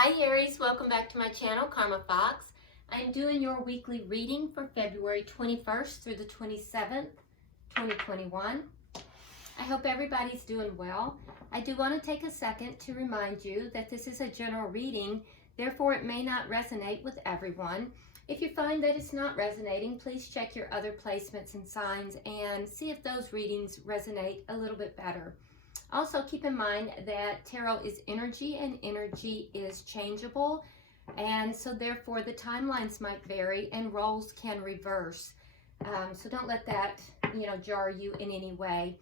Hi Aries, welcome back to my channel, Karma Fox. I'm doing your weekly reading for February 21st through the 27th, 2021. I hope everybody's doing well. I do want to take a second to remind you that this is a general reading, therefore it may not resonate with everyone. If you find that it's not resonating, please check your other placements and signs and see if those readings resonate a little bit better. Also, keep in mind that tarot is energy and energy is changeable, and so therefore the timelines might vary and roles can reverse. So don't let that, jar you in any way.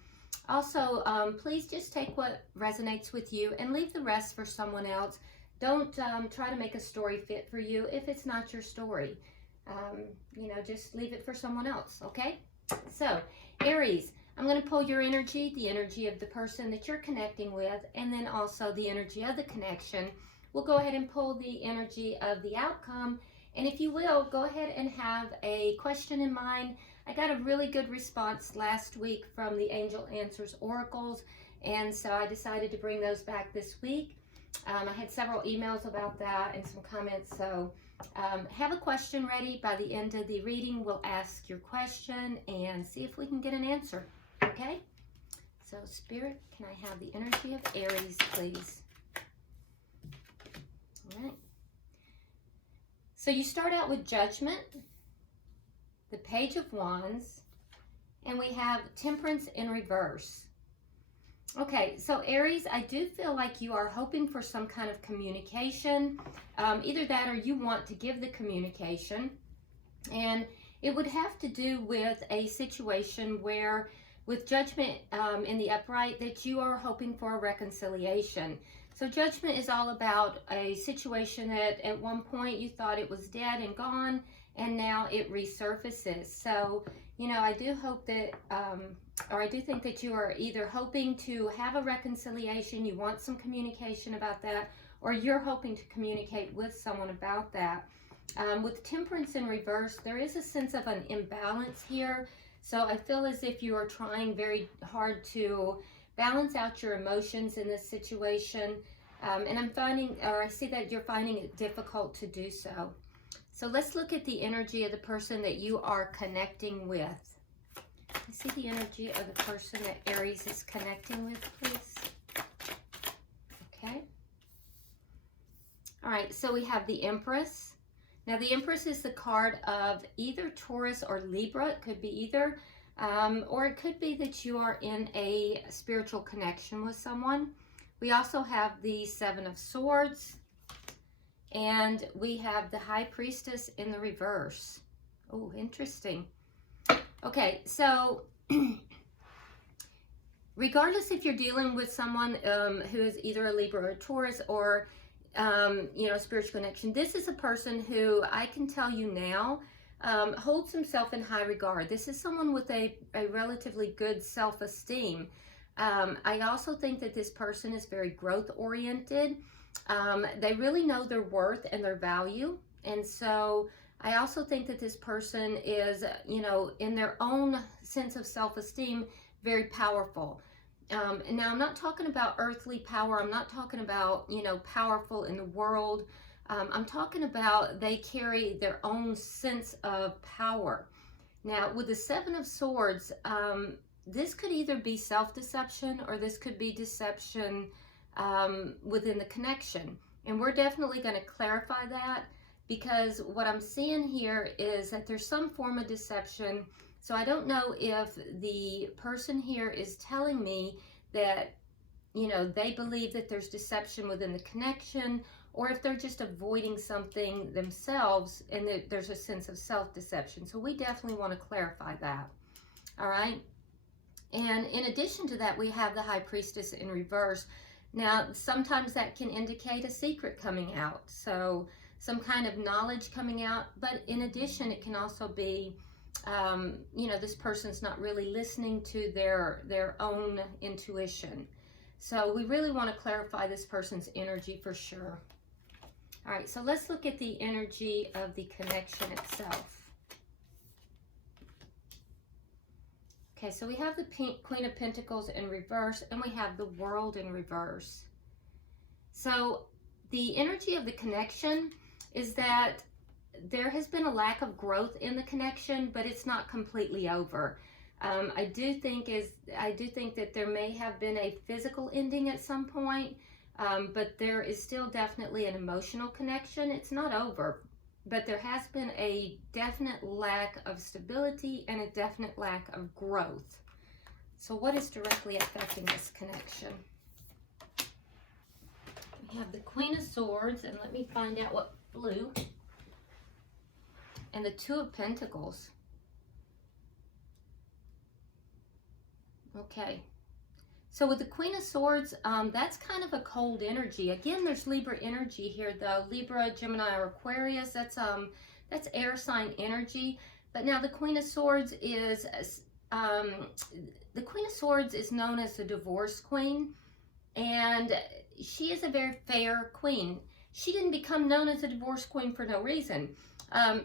Also, please just take what resonates with you and leave the rest for someone else. Don't try to make a story fit for you if it's not your story. Just leave it for someone else, okay? So, Aries, I'm going to pull your energy, the energy of the person that you're connecting with, and then also the energy of the connection. We'll go ahead and pull the energy of the outcome. And if you will, go ahead and have a question in mind. I got a really good response last week from the Angel Answers Oracles, and so I decided to bring those back this week. I had several emails about that and some comments, so have a question ready. By the end of the reading, we'll ask your question and see if we can get an answer. Okay, so Spirit, can I have the energy of Aries, please? All right. So you start out with Judgment, the Page of Wands, and we have Temperance in reverse. Okay, so Aries, I do feel like you are hoping for some kind of communication, either that or you want to give the communication, and it would have to do with a situation where with Judgment in the upright, that you are hoping for a reconciliation. So Judgment is all about a situation that at one point you thought it was dead and gone, and now it resurfaces. So, I do hope that, or I do think that you are either hoping to have a reconciliation, you want some communication about that, or you're hoping to communicate with someone about that. With Temperance in reverse, there is a sense of an imbalance here. So I feel as if you are trying very hard to balance out your emotions in this situation. And I see that you're finding it difficult to do so. So let's look at the energy of the person that you are connecting with. I see the energy of the person that Aries is connecting with, please. Okay. All right, so we have the Empress. Now, the Empress is the card of either Taurus or Libra. It could be either, or it could be that you are in a spiritual connection with someone. We also have the Seven of Swords, and we have the High Priestess in the reverse. Oh, interesting. Okay, so regardless if you're dealing with someone who is either a Libra or a Taurus or spiritual connection, this is a person who I can tell you now holds himself in high regard. This is someone with a relatively good self-esteem. I also think that this person is very growth oriented. They really know their worth and their value. And so I also think that this person is, in their own sense of self-esteem, very powerful. And now I'm not talking about earthly power. I'm not talking about, powerful in the world. I'm talking about they carry their own sense of power. Now, with the Seven of Swords, this could either be self-deception or this could be deception within the connection. And we're definitely going to clarify that, because what I'm seeing here is that there's some form of deception. So I don't know if the person here is telling me that, they believe that there's deception within the connection, or if they're just avoiding something themselves and that there's a sense of self-deception. So we definitely want to clarify that. All right. And in addition to that, we have the High Priestess in reverse. Now, sometimes that can indicate a secret coming out. So some kind of knowledge coming out. But in addition, it can also be this person's not really listening to their own intuition. So we really want to clarify this person's energy for sure. All right, so let's look at the energy of the connection itself. Okay, so we have the Queen of Pentacles in reverse, and we have the World in reverse. So the energy of the connection is that there has been a lack of growth in the connection, but it's not completely over. I do think that there may have been a physical ending at some point, but there is still definitely an emotional connection. It's not over, but there has been a definite lack of stability and a definite lack of growth. So what is directly affecting this connection? We have the Queen of Swords, and let me find out what blue, and the Two of Pentacles. Okay, so with the Queen of Swords, that's kind of a cold energy. Again, there's Libra energy here, though. Libra, Gemini, or Aquarius. That's air sign energy. But now the Queen of Swords is known as the divorce queen, and she is a very fair queen. She didn't become known as a divorce queen for no reason.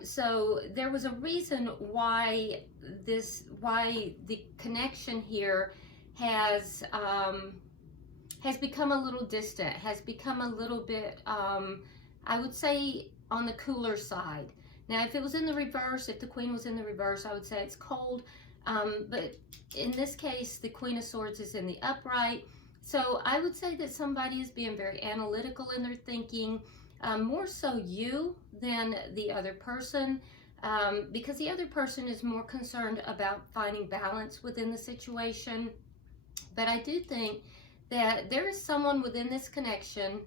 So there was a reason why the connection here has become a little distant, has become a little bit, I would say, on the cooler side. Now, if it was in the reverse, if the Queen was in the reverse, I would say it's cold. But in this case, the Queen of Swords is in the upright. So I would say that somebody is being very analytical in their thinking. More so you than the other person, because the other person is more concerned about finding balance within the situation. But I do think that there is someone within this connection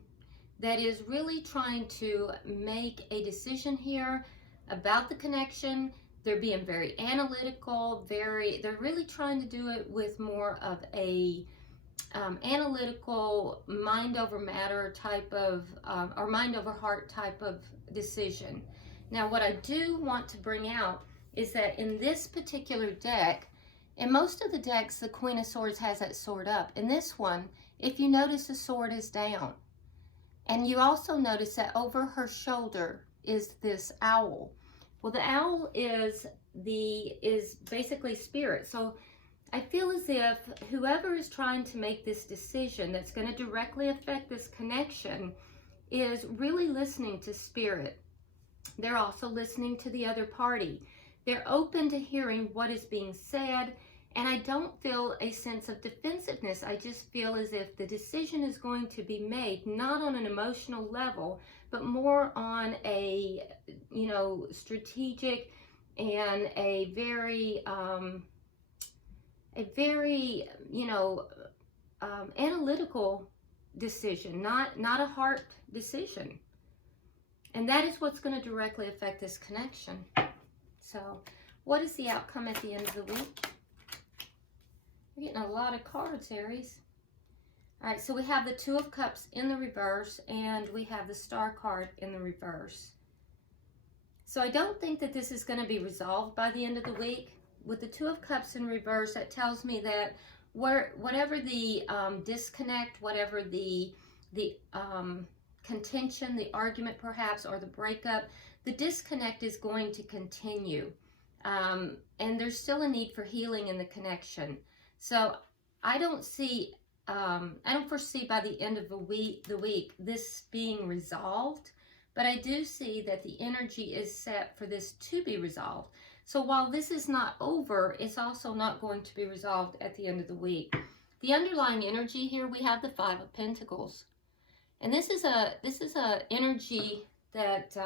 that is really trying to make a decision here about the connection. They're being very analytical, they're really trying to do it with more of a analytical, mind over matter type of, or mind over heart type of decision. Now, what I do want to bring out is that in this particular deck, in most of the decks, the Queen of Swords has that sword up. In this one, if you notice, the sword is down. And you also notice that over her shoulder is this owl. Well, the owl is basically spirit. So I feel as if whoever is trying to make this decision that's going to directly affect this connection is really listening to spirit. They're also listening to the other party. They're open to hearing what is being said, and I don't feel a sense of defensiveness. I just feel as if the decision is going to be made not on an emotional level, but more on a, strategic and a very analytical decision, not a heart decision. And that is what's going to directly affect this connection. So what is the outcome at the end of the week? We're getting a lot of cards, Aries. All right, so we have the Two of Cups in the reverse, and we have the Star card in the reverse. So I don't think that this is going to be resolved by the end of the week. With the Two of Cups in reverse, that tells me that whatever the disconnect, whatever the contention, the argument perhaps, or the breakup, the disconnect is going to continue. And there's still a need for healing in the connection. So I don't foresee by the end of the week this being resolved, but I do see that the energy is set for this to be resolved. So while this is not over, it's also not going to be resolved at the end of the week. The underlying energy here, we have the Five of Pentacles. And this is a energy that,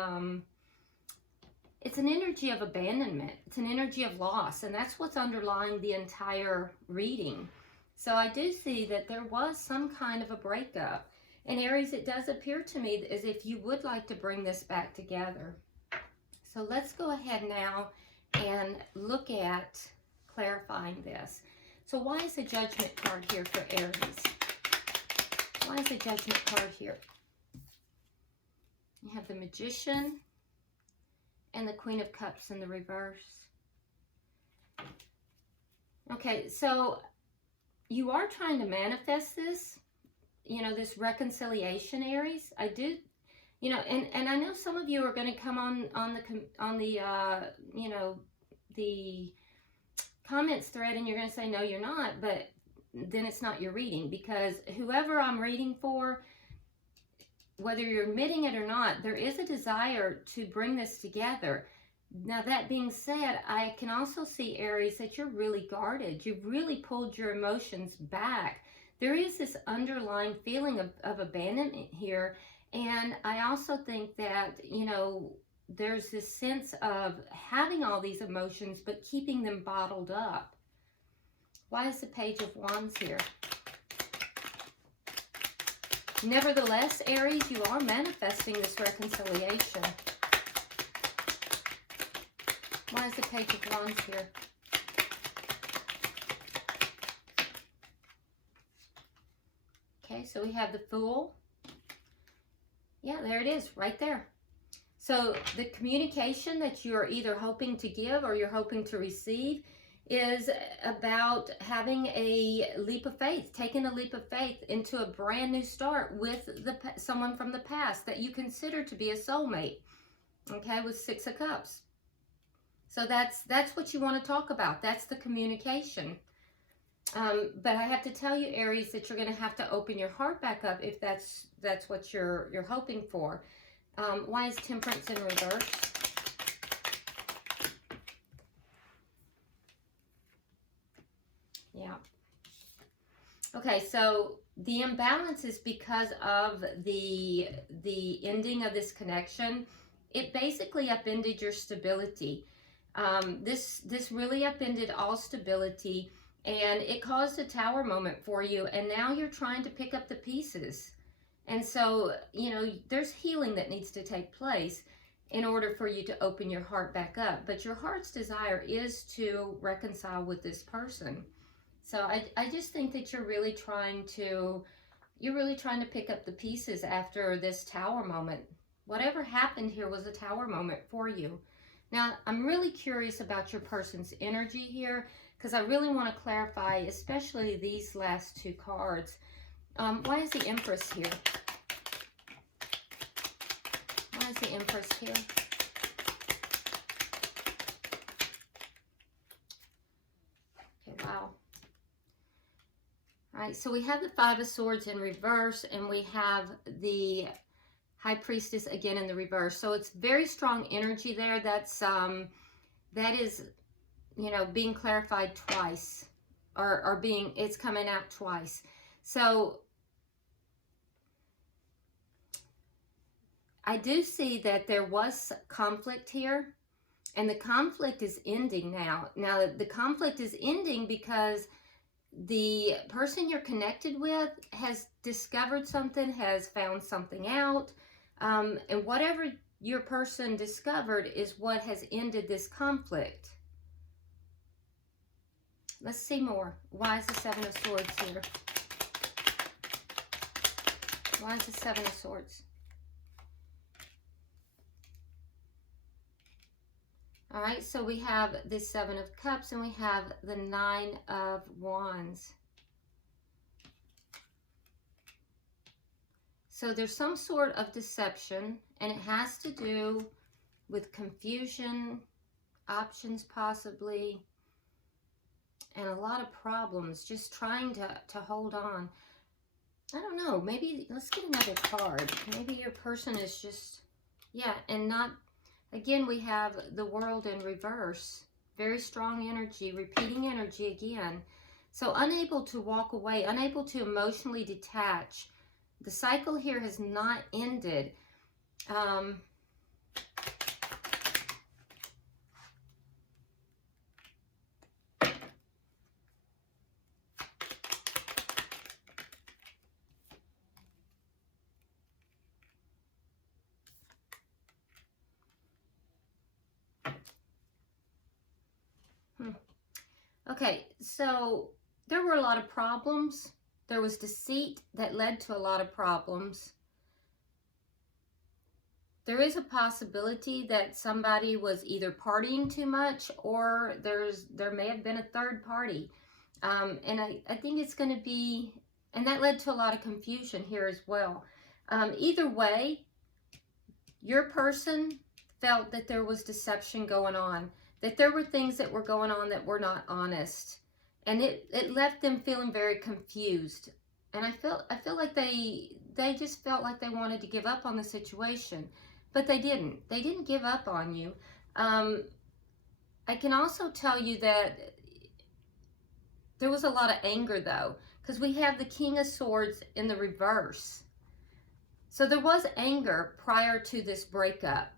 it's an energy of abandonment. It's an energy of loss, and that's what's underlying the entire reading. So I do see that there was some kind of a breakup. And Aries, it does appear to me as if you would like to bring this back together. So let's go ahead now and look at clarifying this. So why is the Judgment card here for Aries? Why is the Judgment card here? You have the Magician and the Queen of Cups in the reverse. Okay, so you are trying to manifest this, this reconciliation, Aries. I do, and I know some of you are going to come on the comments thread, and you're going to say, no, you're not, but then it's not your reading, because whoever I'm reading for, whether you're admitting it or not, there is a desire to bring this together. Now, that being said, I can also see, Aries, that you're really guarded. You've really pulled your emotions back. There is this underlying feeling of abandonment here. And I also think that, you know, there's this sense of having all these emotions, but keeping them bottled up. Why is the Page of Wands here? Nevertheless, Aries, you are manifesting this reconciliation. Why is the Page of Wands here? Okay, so we have the Fool. Yeah, there it is, right there. So the communication that you're either hoping to give or you're hoping to receive is about having a leap of faith, taking a leap of faith into a brand new start with someone from the past that you consider to be a soulmate, okay, with Six of Cups. So that's what you want to talk about. That's the communication. But I have to tell you, Aries, that you're going to have to open your heart back up if that's what you're hoping for. Why is Temperance in reverse? Yeah. Okay, so the imbalance is because of the ending of this connection. It basically upended your stability. This really upended all stability, and it caused a tower moment for you, and now you're trying to pick up the pieces. And so, you know, there's healing that needs to take place in order for you to open your heart back up. But your heart's desire is to reconcile with this person. So I just think that you're really trying to pick up the pieces after this tower moment. Whatever happened here was a tower moment for you. Now, I'm really curious about your person's energy here, because I really want to clarify, especially these last two cards. Why is the Empress here? Why is the Empress here? Okay, wow. All right, so we have the Five of Swords in reverse, and we have the High Priestess again in the reverse. So it's very strong energy there. That is, you know, being clarified twice, or it's coming out twice. So I do see that there was conflict here, and the conflict is ending now. Now, the conflict is ending because the person you're connected with has discovered something, has found something out, and whatever your person discovered is what has ended this conflict. Let's see more. Why is the Seven of Swords here? Why is the Seven of Swords? All right, so we have the Seven of Cups and we have the Nine of Wands. So there's some sort of deception, and it has to do with confusion, options possibly, and a lot of problems, just trying to hold on. I don't know, maybe, let's get another card. Maybe your person is just, yeah, and not, again, we have the World in reverse. Very strong energy, repeating energy again. So unable to walk away, unable to emotionally detach. The cycle here has not ended. Okay, so there were a lot of problems. There was deceit that led to a lot of problems. There is a possibility that somebody was either partying too much, or there may have been a third party. And I think it's going to be, and that led to a lot of confusion here as well. Either way, your person felt that there was deception going on, that there were things that were going on that were not honest. And it left them feeling very confused. And I feel like they just felt like they wanted to give up on the situation, but they didn't. They didn't give up on you. I can also tell you that there was a lot of anger though, because we have the King of Swords in the reverse. So there was anger prior to this breakup,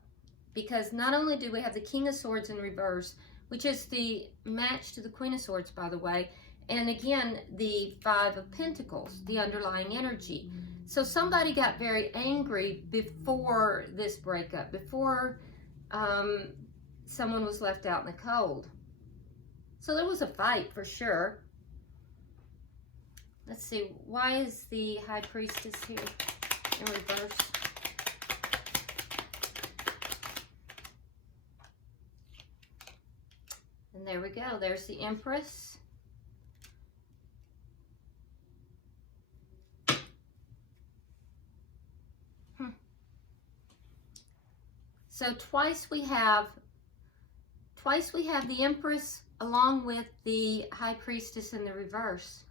because not only do we have the King of Swords in reverse, which is the match to the Queen of Swords, by the way, and again, the Five of Pentacles, the underlying energy. So somebody got very angry before this breakup, before someone was left out in the cold. So there was a fight for sure. Let's see, why is the High Priestess here in reverse? And there we go, there's the Empress. So twice we have the Empress along with the High Priestess in the reverse.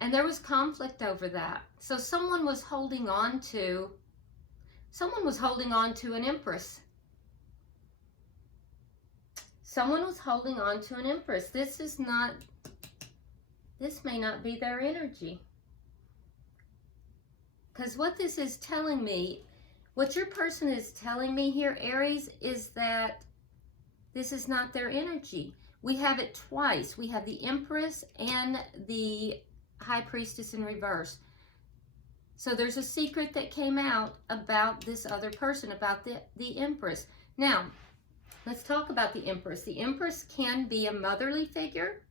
And there was conflict over that. So someone was holding on to an Empress. Someone was holding on to an Empress. This may not be their energy. Because what this is telling me, what your person is telling me here, Aries, is that this is not their energy. We have it twice. We have the Empress and the High Priestess in reverse. So there's a secret that came out about this other person, about the Empress. Now, let's talk about the Empress. The Empress can be a motherly figure.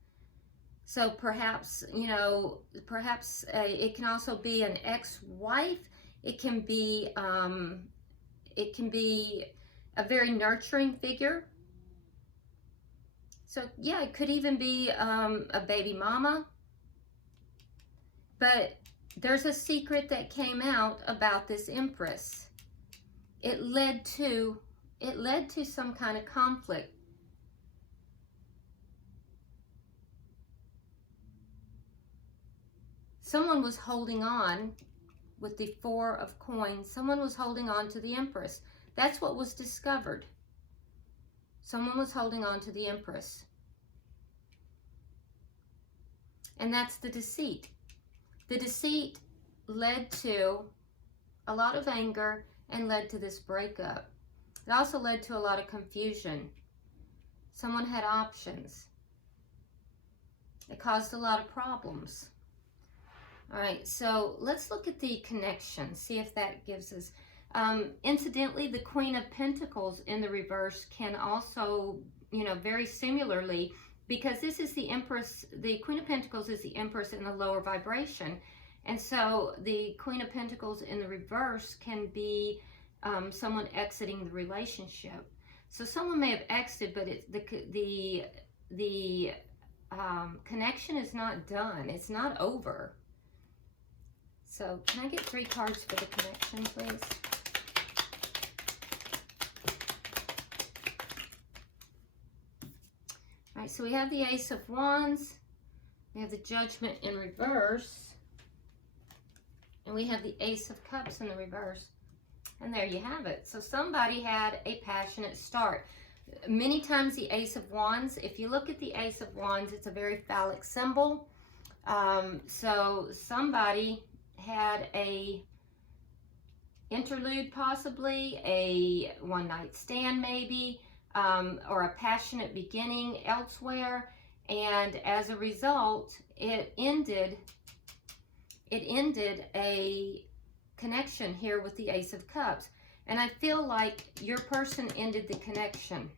So perhaps, you know, it can also be an ex-wife. It can be a very nurturing figure. So yeah, it could even be a baby mama. But there's a secret that came out about this Empress. It led to some kind of conflict. Someone was holding on with the Four of Coins. Someone was holding on to the Empress. That's what was discovered. Someone was holding on to the Empress. And that's the deceit. The deceit led to a lot of anger and led to this breakup. It also led to a lot of confusion. Someone had options. It caused a lot of problems. All right, so let's look at the connection, see if that gives us... incidentally, the Queen of Pentacles in the reverse can also, you know, very similarly, because this is the Empress, the Queen of Pentacles is the Empress in the lower vibration. And so the Queen of Pentacles in the reverse can be someone exiting the relationship. So someone may have exited, but the connection is not done. It's not over. So can I get 3 cards for the connection, please? All right, so we have the Ace of Wands, we have the Judgment in reverse, and we have the Ace of Cups in the reverse. And there you have it. So somebody had a passionate start. Many times the Ace of Wands, if you look at the Ace of Wands, it's a very phallic symbol. So somebody had a interlude, possibly a one-night stand maybe, or a passionate beginning elsewhere, and as a result it ended a connection here with the Ace of Cups. And I feel like your person ended the connection.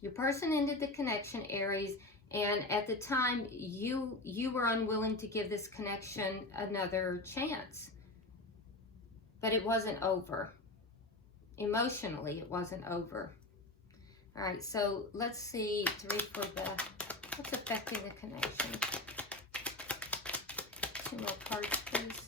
Your person ended the connection, Aries, and at the time you were unwilling to give this connection another chance. But it wasn't over. Emotionally, it wasn't over. All right, so let's see, 3 for what's affecting the connection. 2 more cards, please.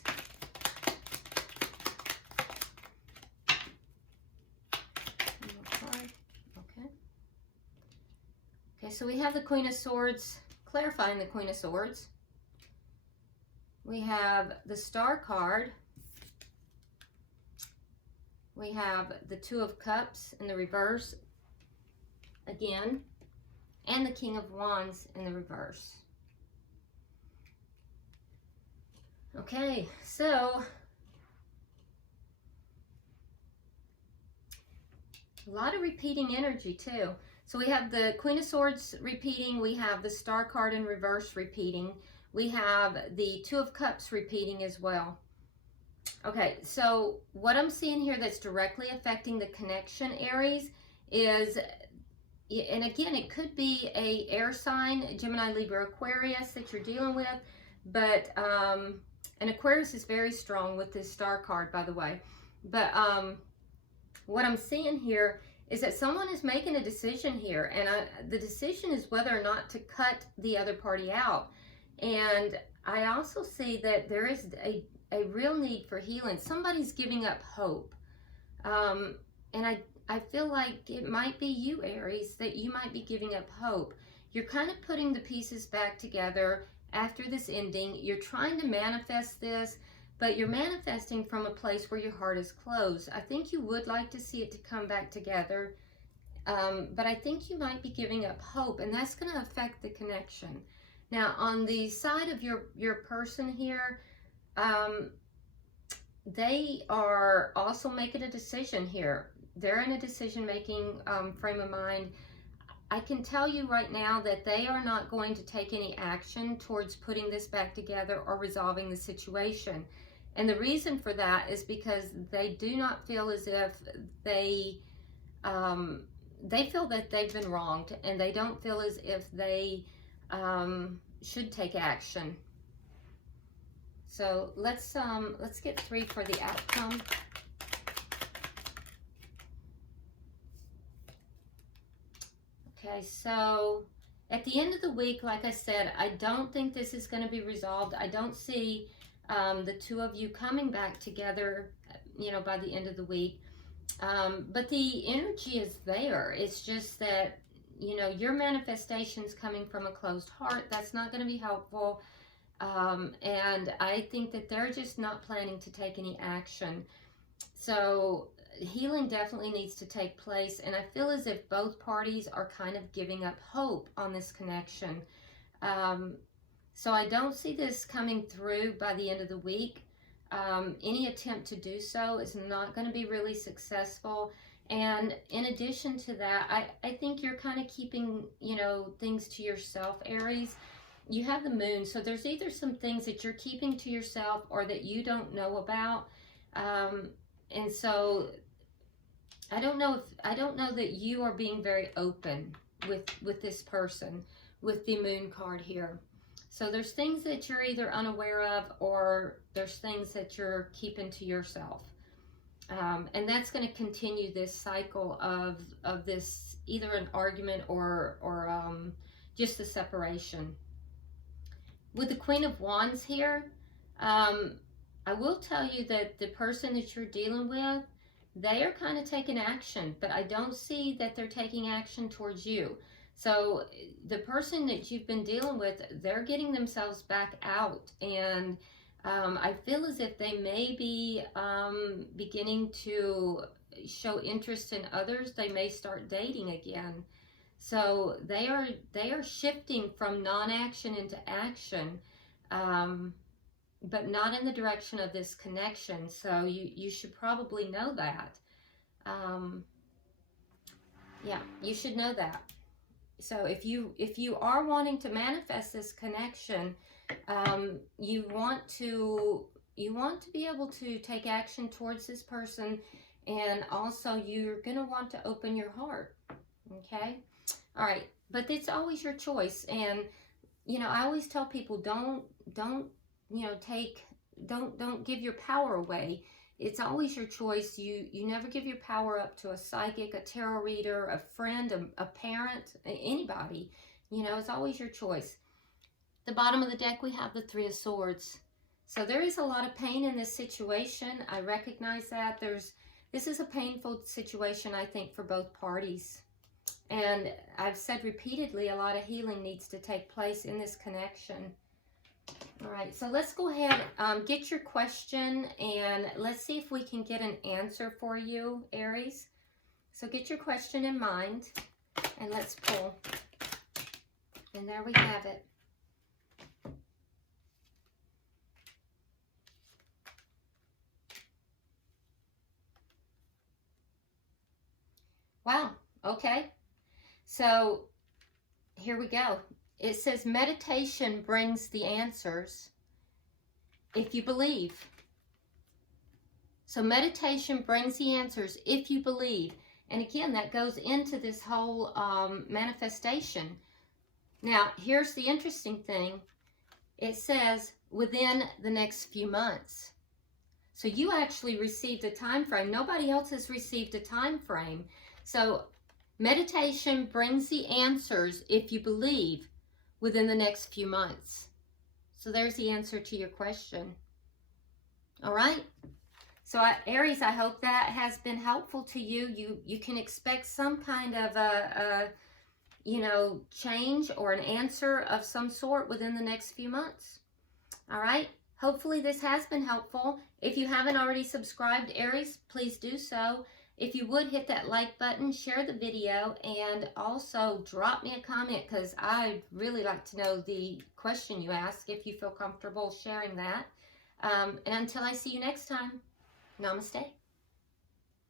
Okay, so we have the Queen of Swords clarifying the Queen of Swords. We have the Star card. We have the Two of Cups in the reverse again, and the King of Wands in the reverse. Okay, so a lot of repeating energy too. So we have the Queen of Swords repeating, we have the Star card in reverse repeating, we have the Two of Cups repeating as well. Okay, so what I'm seeing here that's directly affecting the connection, Aries, is, and again, it could be a air sign, Gemini, Libra, Aquarius that you're dealing with, but, and Aquarius is very strong with this Star card, by the way. But what I'm seeing here is that someone is making a decision here, and the decision is whether or not to cut the other party out. And I also see that there is a real need for healing. Somebody's giving up hope. And I feel like it might be you, Aries, that you might be giving up hope. You're kind of putting the pieces back together after this ending. You're trying to manifest this, but you're manifesting from a place where your heart is closed. I think you would like to see it to come back together, but I think you might be giving up hope, and that's going to affect the connection. Now, on the side of your person here, they are also making a decision here. They're in a decision-making frame of mind. I can tell you right now that they are not going to take any action towards putting this back together or resolving the situation. And the reason for that is because they do not feel as if they feel that they've been wronged, and they don't feel as if they should take action. So let's get 3 for the outcome. Okay, so at the end of the week, like I said, I don't think this is going to be resolved. I don't see the two of you coming back together, you know, by the end of the week. But the energy is there. It's just that, you know, your manifestation's coming from a closed heart. That's not going to be helpful. And I think that they're just not planning to take any action. So healing definitely needs to take place, and I feel as if both parties are kind of giving up hope on this connection. So I don't see this coming through by the end of the week. Any attempt to do so is not going to be really successful. And in addition to that, I think you're kind of keeping, you know, things to yourself, Aries. You have the moon, so there's either some things that you're keeping to yourself or that you don't know about. And so I don't know that you are being very open with this person with the moon card here. So there's things that you're either unaware of, or there's things that you're keeping to yourself. And that's going to continue this cycle of this, either an argument or just a separation. With the Queen of Wands here, I will tell you that the person that you're dealing with, they are kind of taking action, but I don't see that they're taking action towards you. So the person that you've been dealing with, they're getting themselves back out, and I feel as if they may be beginning to show interest in others. They may start dating again. So they are shifting from non-action into action, but not in the direction of this connection. So you should probably know that. Yeah, you should know that. So if you are wanting to manifest this connection, you want to be able to take action towards this person, and also you're going to want to open your heart. Okay? All right, but it's always your choice. And you know, I always tell people, don't you know, don't give your power away. It's always your choice. You never give your power up to a psychic, a tarot reader, a friend, a parent, anybody. You know, it's always your choice. The bottom of the deck, we have the Three of Swords. So there is a lot of pain in this situation. I recognize that. This is a painful situation, I think, for both parties. And I've said repeatedly, a lot of healing needs to take place in this connection. All right, so let's go ahead, get your question, and let's see if we can get an answer for you, Aries. So get your question in mind, and let's pull. And there we have it. Wow, okay. So here we go. It says meditation brings the answers if you believe. So meditation brings the answers if you believe. And again, that goes into this whole manifestation. Now, here's the interesting thing. It says within the next few months. So you actually received a time frame. Nobody else has received a time frame. So meditation brings the answers if you believe within the next few months. So there's the answer to your question. All right. So Aries, I hope that has been helpful to you. You can expect some kind of a change or an answer of some sort within the next few months. All right. Hopefully this has been helpful. If you haven't already subscribed, Aries, please do so. If you would, hit that like button, share the video, and also drop me a comment, because I'd really like to know the question you ask, if you feel comfortable sharing that. And until I see you next time, namaste.